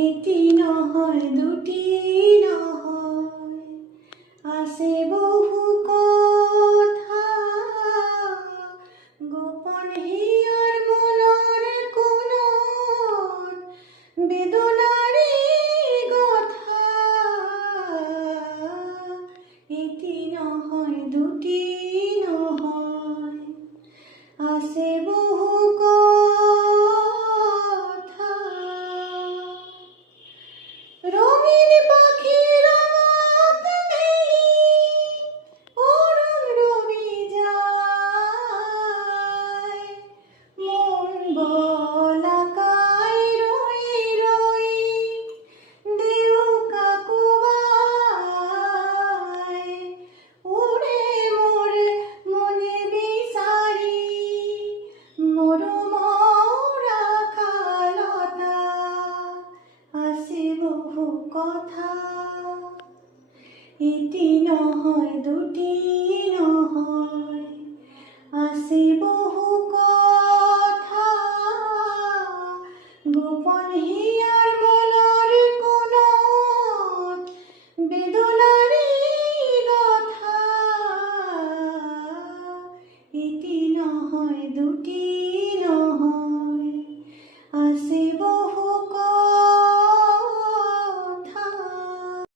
এটি নহয় দুটি নহয়, আছে বহু কথা, গোপন হিয়াৰ মনৰ কোণত বেদনাৰে কথা। এটি নহয় দুটি নহয়, আছে বহু কথা। রঙিন পাখির মত মেলি অরুণ রবি যায়, মন বলাকায় রই রই দেউকা কুবায়। ওরে মোর মনে বিচারি মরমরা খালতা, আছে বহু কথা। এটি নহয় দুটি নহয়, আছে বহু কথা, গোপন হিয়াৰ মনৰ কোণত বেদনাৰে কথা। এটি নহয় দুটি নহয়, আছে বহু